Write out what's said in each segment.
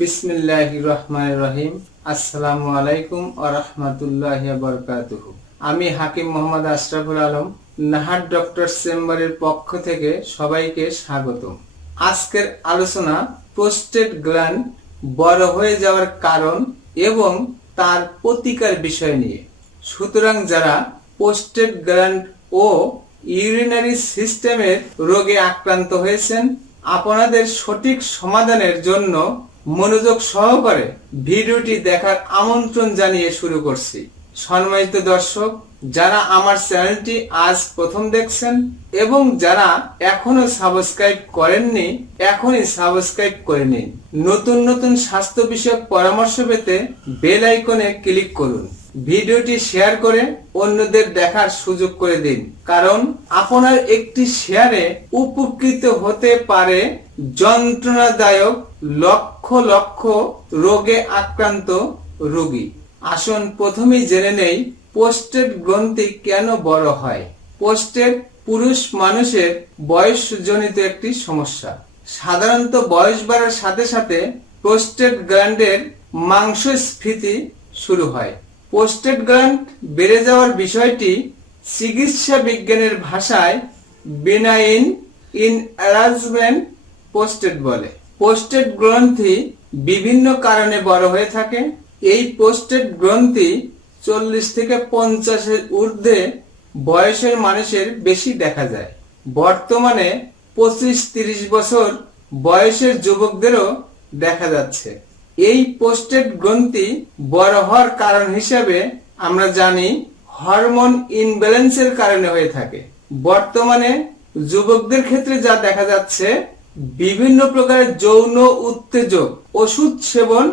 বিসমিল্লাহ রহমান রহিম। আসসালামু আলাইকুম আ রহমতুল্লাহ বরকাতুহু। আমি হাকিম মোহাম্মদ আশরাফুল আলম, নাহার ডক্টর চেম্বারের পক্ষ থেকে সবাইকে স্বাগতম। আজকের আলোচনা প্রোস্টেট গ্ল্যান্ড বড় হয়ে যাওয়ার কারণ এবং তার প্রতিকার বিষয় নিয়ে। সুতরাং যারা পোস্টেড গ্ল্যান্ড ও ইউরিনারি সিস্টেমের রোগে আক্রান্ত হয়েছেন, আপনাদের সঠিক সমাধানের জন্য মনোযোগ সহকারে ভিডিওটি দেখার আমন্ত্রণ জানিয়ে শুরু করছি। সম্মানিত দর্শক, যারা আমার চ্যানেলটি আজ প্রথম দেখছেন এবং যারা এখনও সাবস্ক্রাইব করেননি, এখনই সাবস্ক্রাইব করে নিন। নতুন নতুন স্বাস্থ্য বিষয়ক পরামর্শ পেতে বেল আইকনে ক্লিক করুন। ভিডিওটি শেয়ার করে অন্যদের দেখার সুযোগ করে দিন। কারণ আপনার একটি শেয়ারে উপকৃত হতে পারে যন্ত্রণাদায়ক লক্ষ লক্ষ রোগে আক্রান্ত রোগী। আসুন প্রথমেই জেনে নেই পোস্টেড গ্রন্থি কেন বড় হয়। পোস্টেড পুরুষ মানুষের বয়সজনিত একটি সমস্যা। সাধারণত বয়স বাড়ার সাথে সাথে পোস্টেড গ্ল্যান্ডের মাংসস্ফীতি শুরু হয়। পোস্টেড গ্ল্যান্ড বেড়ে যাওয়ার বিষয়টি চিকিৎসা বিজ্ঞানের ভাষায় বেনাইন ইন অ্যারাজমেন্ট পোস্টেড বলে। পোস্টেড গ্রন্থি বিভিন্ন কারণে বড় হয়ে থাকে। এই পোস্টেড গ্রন্থি চল্লিশ থেকে পঞ্চাশের ঊর্ধ্বে বয়সের মানুষের বেশি দেখা যায়। বর্তমানে পঁচিশ তিরিশ বছর বয়সের যুবকদেরও দেখা যাচ্ছে। এই পোস্টেড গ্রন্থি বড় হওয়ার কারণ হিসেবে আমরা জানি হরমোন ইনব্যালেন্সের কারণে হয়ে থাকে। বর্তমানে যুবকদের ক্ষেত্রে যা দেখা যাচ্ছে বিভিন্ন প্রকারের যৌন উত্তেজক, ওষুধ সেবন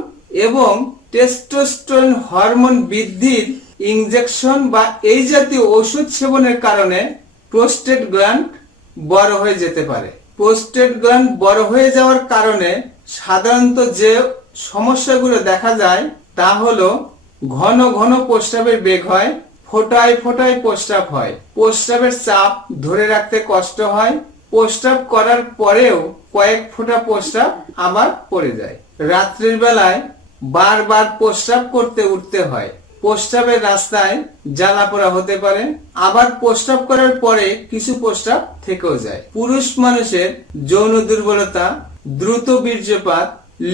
এবং টেস্টোস্টেরন হরমোন বৃদ্ধির ইনজেকশন বা এই জাতীয় ওষুধ সেবনের কারণে প্রোস্টেট গ্ল্যান্ড বড় হয়ে যেতে পারে। প্রোস্টেট গ্ল্যান্ড বড় হয়ে যাওয়ার কারণে সাধারণত যে সমস্যাগুলো দেখা যায় তা হলো ঘন ঘন প্রস্রাবের বেগ হয়, ফোটায় ফোটায় প্রস্রাব হয়। প্রস্রাবের চাপ ধরে রাখতে কষ্ট হয় প্রস্রাব করার পরেও কয়েক ফোঁটা প্রস্রাব আবার পড়ে যায়। রাত্রির বেলায় বারবার প্রস্রাব করতে উঠতে হয়। প্রস্রাবের রাস্তায় জ্বালা পোড়া হতে পারে, আবার প্রস্রাব করার পরে কিছু প্রস্রাব থেকেও যায়। পুরুষ মানুষের যৌন দুর্বলতা, দ্রুত বীর্যপাত,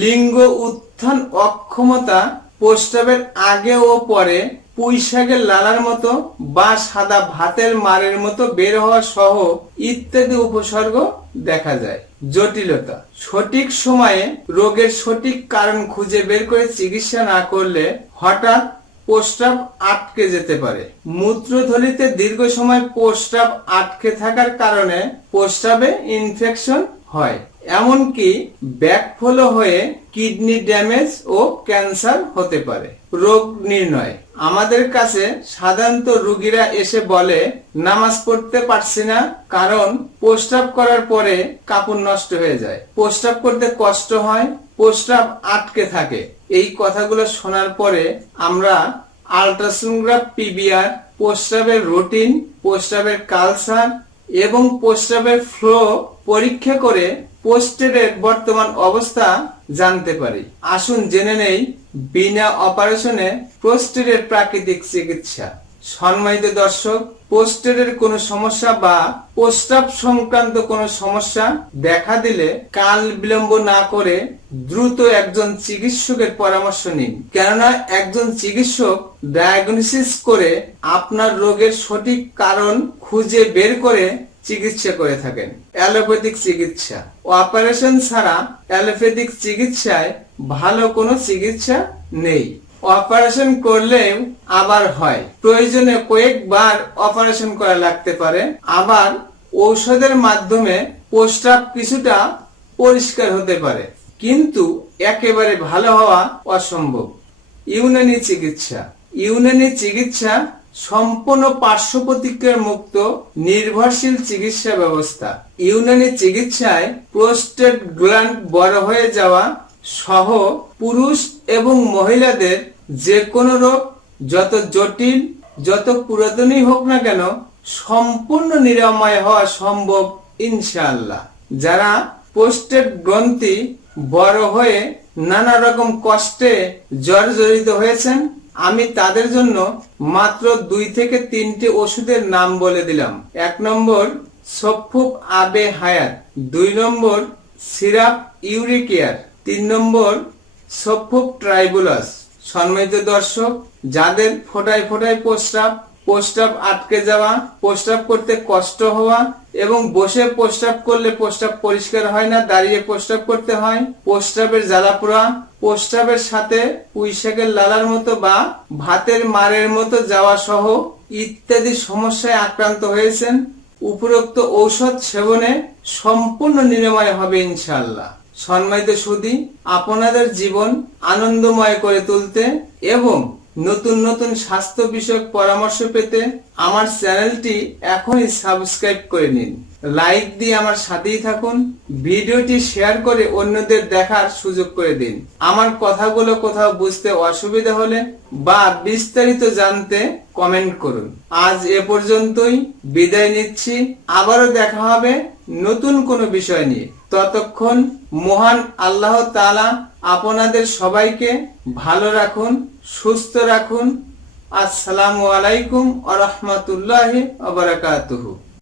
লিঙ্গ উত্থান অক্ষমতা প্রস্রাবের আগে ও পরে পুঁইশাকের লালার মতো বা সাদা ভাতের মারের মতো বের হওয়া সহ ইত্যাদি উপসর্গ দেখা যায়। জটিলতা। সঠিক সময়ে রোগের সঠিক কারণ খুঁজে বের করে চিকিৎসা না করলে হঠাৎ প্রস্রাব আটকে যেতে পারে। মূত্রথলিতে দীর্ঘ সময় প্রস্রাব আটকে থাকার কারণে প্রস্রাবে ইনফেকশন হয়, এমনকি ব্যাকফলো হয়ে কিডনি ড্যামেজ ও ক্যান্সার হতে পারে। রোগ নির্ণয়। আমাদের কাছে সাধারণত রুগীরা এসে বলে, নামাজ পড়তে পারছি না, কারণ প্রস্রাব করার পরে কাপড় নষ্ট হয়ে যায়। প্রস্রাব করতে কষ্ট হয়, প্রস্রাব আটকে থাকে। এই কথাগুলো শোনার পরে আমরা আল্ট্রাসোনোগ্রাফ, পিবিআর, প্রস্রাবের রুটিন, প্রস্রাবের কালচার এবং প্রস্রাবের ফ্লো পরীক্ষা করে পোস্টেডের বর্তমান অবস্থা জানতে পারি। আসুন জেনে নেই, বিনা অপারেশনে পোস্টেডের প্রাকৃতিক চিকিৎসা। সম্মানিত দর্শক পোস্টেডের কোনো সমস্যা বা প্রস্রাব সংক্রান্ত কোনো সমস্যা দেখা দিলে কাল বিলম্ব না করে দ্রুত একজন চিকিৎসকের পরামর্শ নিন। কেননা একজন চিকিৎসক ডায়াগনোসিস করে আপনার রোগের সঠিক কারণ খুঁজে বের করে চিকিৎসা করে থাকেন। অ্যালোপ্যাথিক চিকিৎসা। অপারেশন ছাড়া অ্যালোপ্যাথিক চিকিৎসায় ভালো কোনো চিকিৎসা নেই। অপারেশন করলেও আবার হয়। প্রয়োজনে কয়েকবার অপারেশন করা লাগতে পারে। আবার ঔষধের মাধ্যমে প্রস্রাব কিছুটা পরিষ্কার হতে পারে। কিন্তু একেবারে ভালো হওয়া অসম্ভব। ইউনানি চিকিৎসা। ইউনানি চিকিৎসা সম্পূর্ণ পার্শ্ব প্রতিক্রিয়া মুক্ত, নির্ভরশীল চিকিৎসা ব্যবস্থা। ইউনানি চিকিৎসায় প্রোস্টেট গ্ল্যান্ড বড় হয়ে যাওয়া সহ পুরুষ এবং মহিলাদের যে কোনো রোগ, যত জটিল, যত পুরাতনই হোক না কেন, সম্পূর্ণ নিরাময় হওয়া সম্ভব, ইনশাআল্লাহ। যারা পোস্টেড গ্রন্থি বড় হয়ে নানা রকম কষ্টে জর্জরিত হয়েছেন, আমি তাদের জন্য মাত্র দুই থেকে তিনটি ওষুধের নাম বলে দিলাম। এক নম্বর সফুক আবে হায়াত। দুই নম্বর, সিরাপ ইউরিকেয়ার তিন নম্বর সফুক ট্রাইবুলাস। সম্মানিত দর্শক, যাদের ফোটায় ফোটায় প্রস্রাব প্রস্রাব আটকে যাওয়া প্রস্রাব করতে কষ্ট হওয়া এবং বসে প্রস্রাব করলে প্রস্রাব পরিষ্কার হয় না, দাঁড়িয়ে প্রস্রাব করতে হয় প্রস্রাবের জ্বালা পোড়া প্রস্রাবের সাথে পুঁইশাকের লালার মতো বা ভাতের মারের মতো যাওয়া সহ ইত্যাদি সমস্যায় আক্রান্ত হয়েছেন। উপরোক্ত ঔষধ সেবনে সম্পূর্ণ নিরাময় হবে ইনশাল্লাহ সম্মানিত সুদী আপনাদের জীবন আনন্দময় করে তুলতে এবং নতুন নতুন স্বাস্থ্য বিষয়ক পরামর্শ পেতে আমার চ্যানেলটি এখনই সাবস্ক্রাইব করে নিন। লাইক দিয়ে আমার সাথেই থাকুন, ভিডিওটি শেয়ার করে অন্যদের দেখার সুযোগ করে দিন। আমার কথাগুলো কোথাও বুঝতে অসুবিধা হলে বা বিস্তারিত জানতে কমেন্ট করুন। আজ এ পর্যন্তই, বিদায় নিচ্ছি। আবারও দেখা হবে নতুন কোনো বিষয় নিয়ে। ততক্ষণ মহান আল্লাহ তাআলা আপনাদের সবাইকে ভালো রাখুন, সুস্থ রাখুন। আসসালামু আলাইকুম আ রহমতুল্লাহ